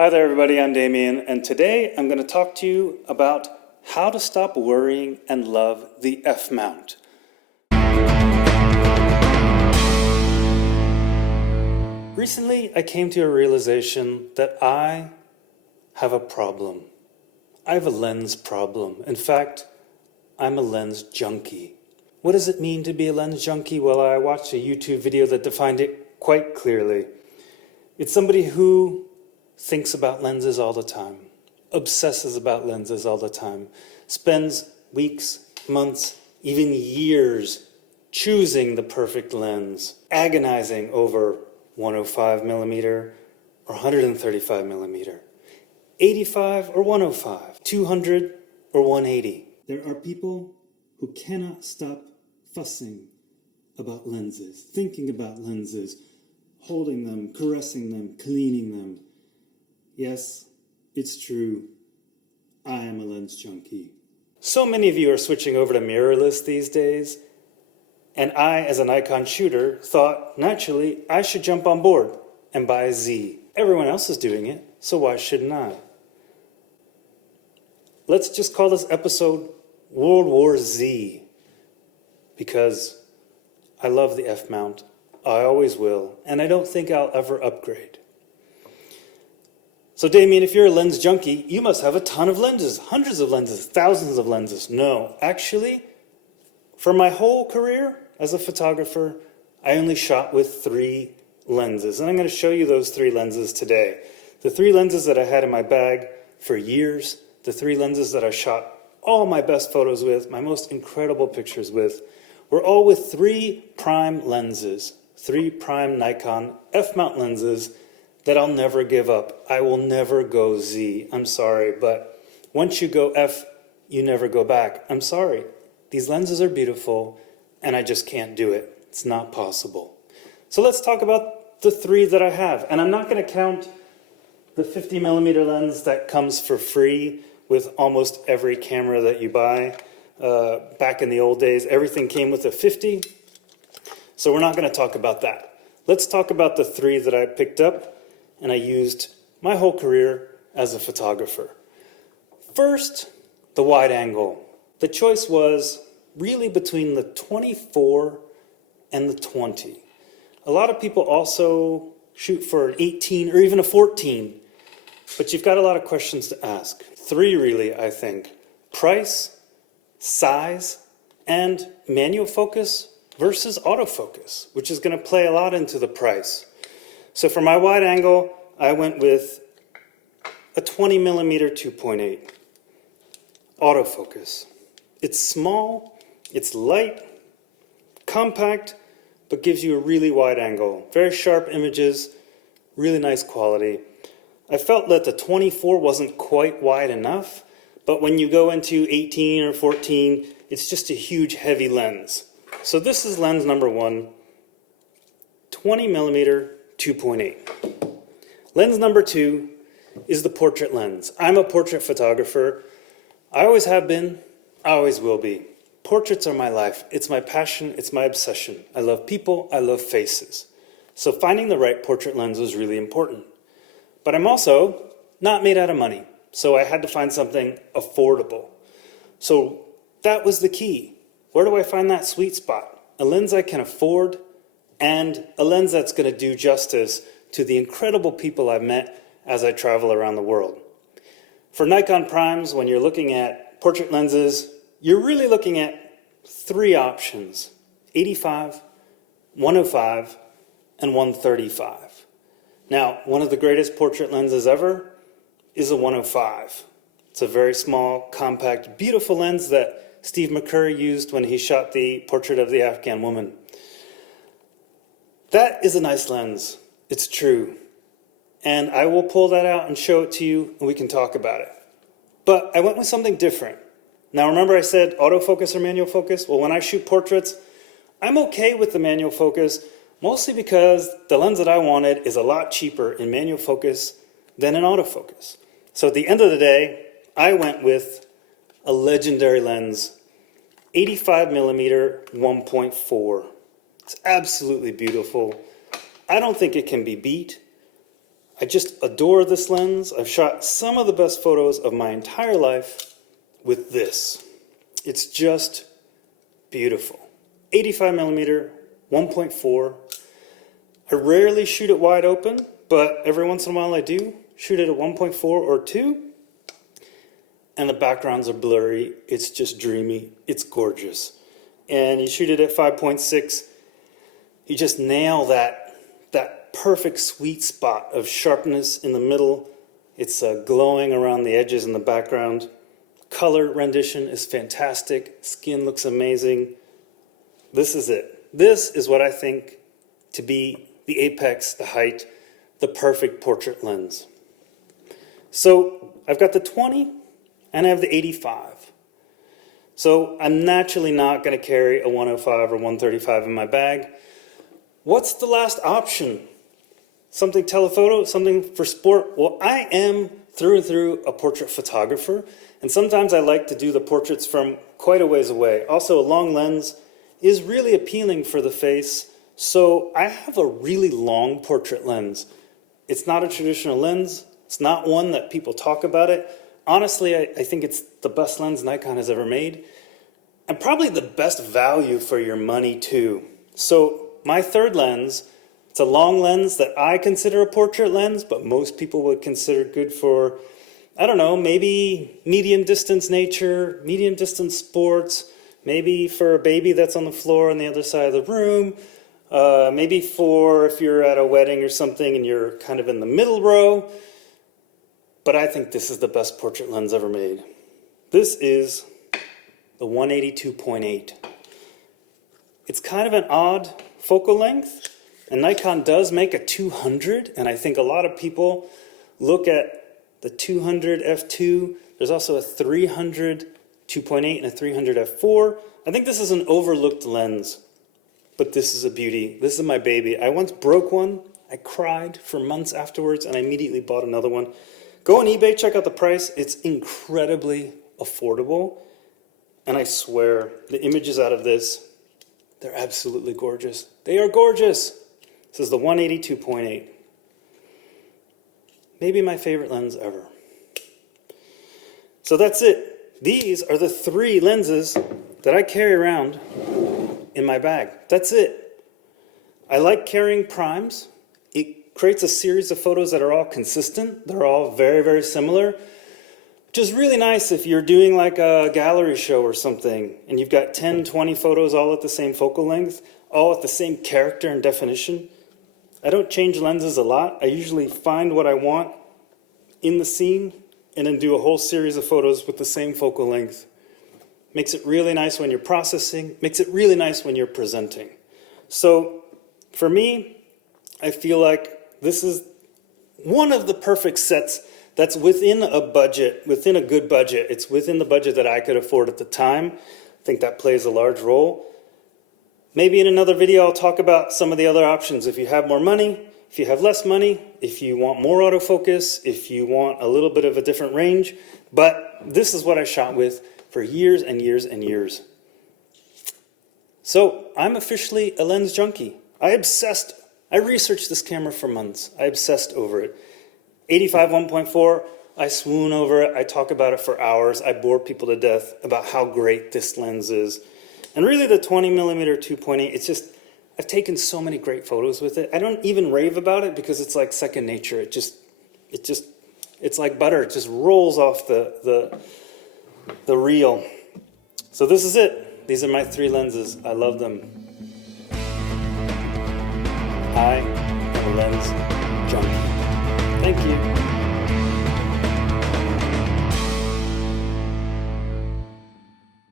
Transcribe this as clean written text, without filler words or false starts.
Hi there everybody, I'm Damien, and today I'm going to talk to you about how to stop worrying and love the F mount. Recently, I came to a realization that I have a problem. I have a lens problem. In fact, I'm a lens junkie. What does it mean to be a lens junkie? Well, I watched a YouTube video that defined it quite clearly. It's somebody who thinks about lenses all the time, obsesses about lenses all the time, spends weeks, months, even years choosing the perfect lens, agonizing over 105 millimeter or 135 millimeter, 85 or 105, 200 or 180. There are people who cannot stop fussing about lenses, thinking about lenses, holding them, caressing them, cleaning them. Yes, it's true. I am a lens junkie. So many of you are switching over to mirrorless these days, and I, as a Nikon shooter, thought naturally I should jump on board and buy a Z. Everyone else is doing it, so why shouldn't I? Let's just call this episode World War Z, because I love the F mount. I always will, and I don't think I'll ever upgrade. So Damien, if you're a lens junkie, you must have a ton of lenses, hundreds of lenses, thousands of lenses. No, actually, for my whole career as a photographer, I only shot with 3 lenses. And I'm going to show you those 3 lenses today. The 3 lenses that I had in my bag for years, the 3 lenses that I shot all my best photos with, my most incredible pictures with, were all with 3 prime lenses, 3 prime Nikon F mount lenses that I'll never give up. I will never go Z. I'm sorry, but once you go F, you never go back. I'm sorry. These lenses are beautiful, and I just can't do it. It's not possible. So let's talk about the 3 that I have. And I'm not going to count the 50 millimeter lens that comes for free with almost every camera that you buy. Back in the old days, everything came with a 50. So we're not going to talk about that. Let's talk about the 3 that I picked up and I used my whole career as a photographer. First, the wide angle. The choice was really between the 24 and the 20. A lot of people also shoot for an 18 or even a 14, but you've got a lot of questions to ask. 3 really, I think. Price, size, and manual focus versus autofocus, which is going to play a lot into the price. So for my wide angle, I went with a 20 millimeter 2.8 autofocus. It's small, it's light, compact, but gives you a really wide angle. Very sharp images, really nice quality. I felt that the 24 wasn't quite wide enough, but when you go into 18 or 14, it's just a huge heavy lens. So this is lens number 1, 20 millimeter 2.8. Lens number 2 is the portrait lens. I'm a portrait photographer. I always have been, I always will be. Portraits are my life. It's my passion, it's my obsession. I love people, I love faces. So finding the right portrait lens was really important. But I'm also not made out of money, so I had to find something affordable. So that was the key. Where do I find that sweet spot? A lens I can afford, and a lens that's going to do justice to the incredible people I've met as I travel around the world. For Nikon primes, when you're looking at portrait lenses, you're really looking at 3 options: 85, 105, and 135. Now, one of the greatest portrait lenses ever is a 105. It's a very small, compact, beautiful lens that Steve McCurry used when he shot the portrait of the Afghan woman. That is a nice lens. It's true. And I will pull that out and show it to you, and we can talk about it. But I went with something different. Now remember I said autofocus or manual focus? Well, when I shoot portraits, I'm okay with the manual focus, mostly because the lens that I wanted is a lot cheaper in manual focus than in autofocus. So at the end of the day, I went with a legendary lens, 85 millimeter 1.4. It's absolutely beautiful. I don't think it can be beat. I just adore this lens. I've shot some of the best photos of my entire life with this. It's just beautiful. 85mm, 1.4. I rarely shoot it wide open, but every once in a while I do shoot it at 1.4 or 2. And the backgrounds are blurry. It's just dreamy. It's gorgeous. And you shoot it at 5.6, you just nail that perfect sweet spot of sharpness in the middle. It's glowing around the edges in the background. Color rendition is fantastic. Skin looks amazing. This is it. This is what I think to be the apex, the height, the perfect portrait lens. So I've got the 20 and I have the 85. So I'm naturally not going to carry a 105 or 135 in my bag. What's the last option? Something telephoto, something for sport? Well, I am through and through a portrait photographer, and sometimes I like to do the portraits from quite a ways away. Also, a long lens is really appealing for the face, so I have a really long portrait lens. It's not a traditional lens. It's not one that people talk about it. Honestly, I think it's the best lens Nikon has ever made, and probably the best value for your money too. So my third lens, it's a long lens that I consider a portrait lens, but most people would consider good for, I don't know, maybe medium distance nature, medium distance sports, maybe for a baby that's on the floor on the other side of the room, maybe for if you're at a wedding or something and you're kind of in the middle row. But I think this is the best portrait lens ever made. This is the 182.8. It's kind of an odd focal length, and Nikon does make a 200, and I think a lot of people look at the 200 f2. There's also a 300 2.8 and a 300 f4. I think this is an overlooked lens, but this is a beauty. This is my baby. I once broke one. I cried for months afterwards, and I immediately bought another one. Go on eBay, check out the price. It's incredibly affordable, and I swear the images out of this, they're absolutely gorgeous. They are gorgeous. This is the 182.8. Maybe my favorite lens ever. So that's it. These are the 3 lenses that I carry around in my bag. That's it. I like carrying primes. It creates a series of photos that are all consistent. They're all very, very similar, which is really nice if you're doing like a gallery show or something and you've got 10, 20 photos all at the same focal length, all at the same character and definition. I don't change lenses a lot. I usually find what I want in the scene and then do a whole series of photos with the same focal length. Makes it really nice when you're processing, makes it really nice when you're presenting. So for me, I feel like this is one of the perfect sets that's within a budget, within a good budget. It's within the budget that I could afford at the time. I think that plays a large role. Maybe in another video I'll talk about some of the other options. If you have more money, if you have less money, if you want more autofocus, if you want a little bit of a different range. But this is what I shot with for years and years and years. So I'm officially a lens junkie. I researched this camera for months. I obsessed over it. 85 1.4, I swoon over it. I talk about it for hours. I bore people to death about how great this lens is. And really the 20mm 2.8, it's just, I've taken so many great photos with it. I don't even rave about it because it's like second nature. It's like butter. It just rolls off the reel. So this is it. These are my 3 lenses. I love them. I am a lens junkie. Thank you.